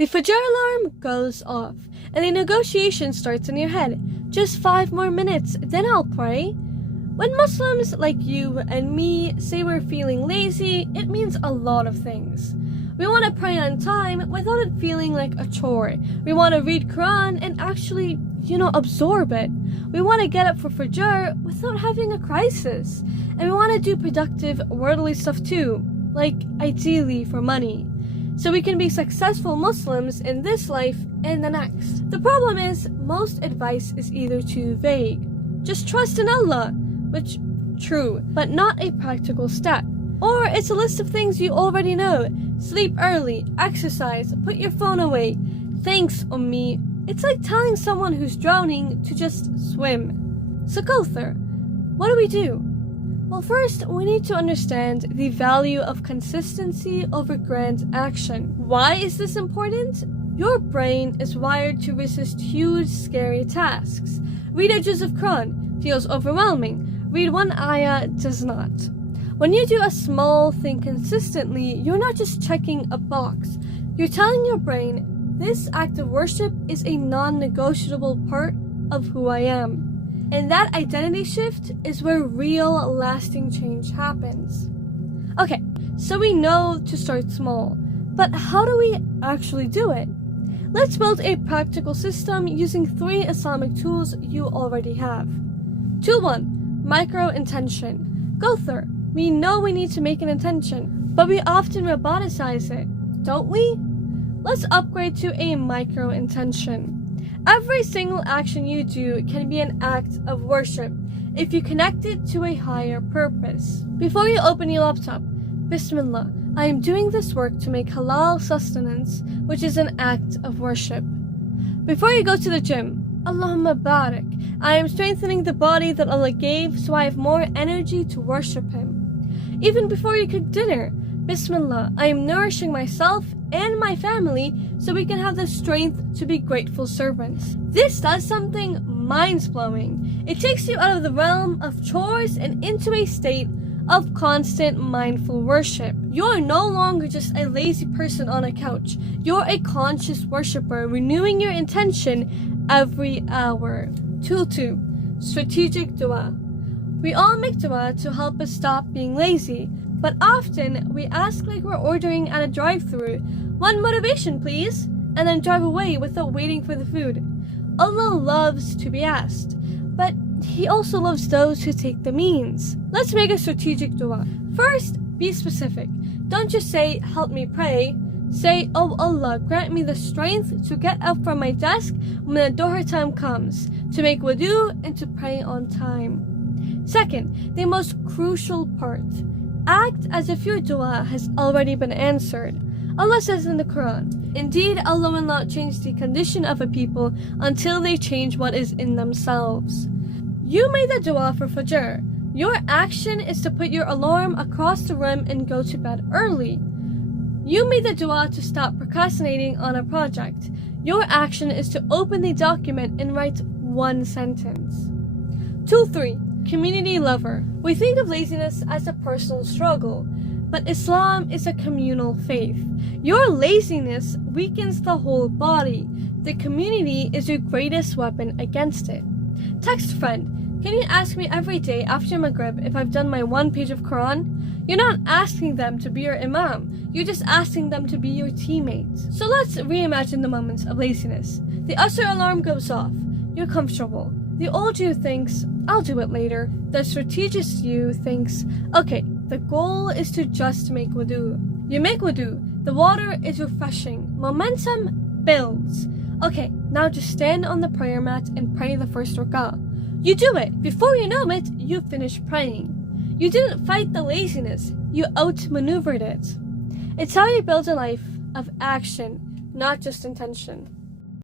The Fajr alarm goes off, and a negotiation starts in your head. Just 5 more minutes, then I'll pray. When Muslims like you and me say we're feeling lazy, it means a lot of things. We want to pray on time without it feeling like a chore. We want to read Quran and actually, absorb it. We want to get up for Fajr without having a crisis. And we want to do productive, worldly stuff too, like ideally for money, so we can be successful Muslims in this life and the next. The problem is, most advice is either too vague. Just trust in Allah, which, true, but not a practical step. Or it's a list of things you already know. Sleep early, exercise, put your phone away. Thanks, Ummi. It's like telling someone who's drowning to just swim. So Kauthar, what do we do? Well, first, we need to understand the value of consistency over grand action. Why is this important? Your brain is wired to resist huge, scary tasks. Read a juz of Quran feels overwhelming. Read one ayah does not. When you do a small thing consistently, you're not just checking a box. You're telling your brain, this act of worship is a non-negotiable part of who I am. And that identity shift is where real, lasting change happens. Okay, so we know to start small, but how do we actually do it? Let's build a practical system using 3 Islamic tools you already have. Tool 1, micro-intention. Kauthar, we know we need to make an intention, but we often roboticize it, don't we? Let's upgrade to a micro-intention. Every single action you do can be an act of worship if you connect it to a higher purpose. Before you open your laptop, Bismillah, I am doing this work to make halal sustenance, which is an act of worship. Before you go to the gym, Allahumma barak, I am strengthening the body that Allah gave so I have more energy to worship Him. Even before you cook dinner, Bismillah, I am nourishing myself and my family so we can have the strength to be grateful servants. This does something mind-blowing. It takes you out of the realm of chores and into a state of constant mindful worship. You're no longer just a lazy person on a couch. You're a conscious worshiper, renewing your intention every hour. Tool 2, strategic dua. We all make dua to help us stop being lazy, but often we ask like we're ordering at a drive-thru, one motivation please, and then drive away without waiting for the food. Allah loves to be asked, but He also loves those who take the means. Let's make a strategic dua. First, be specific. Don't just say, help me pray. Say, oh Allah, grant me the strength to get up from my desk when the dhuhr time comes, to make wudu and to pray on time. Second, the most crucial part. Act as if your dua has already been answered. Allah says in the Quran, indeed Allah will not change the condition of a people until they change what is in themselves. You made the dua for Fajr. Your action is to put your alarm across the room and go to bed early. You made the dua to stop procrastinating on a project. Your action is to open the document and write 1 sentence. Tool 3, community lover. We think of laziness as a personal struggle, but Islam is a communal faith. Your laziness weakens the whole body. The community is your greatest weapon against it. Text friend, can you ask me every day after Maghrib if I've done my 1 page of Quran? You're not asking them to be your imam. You're just asking them to be your teammates. So let's reimagine the moments of laziness. The Asr alarm goes off. You're comfortable. The old you thinks, I'll do it later. The strategist you thinks, okay, the goal is to just make wudu. You make wudu. The water is refreshing. Momentum builds. Okay, now just stand on the prayer mat and pray the first rak'ah. You do it. Before you know it, you finish praying. You didn't fight the laziness. You outmaneuvered it. It's how you build a life of action, not just intention.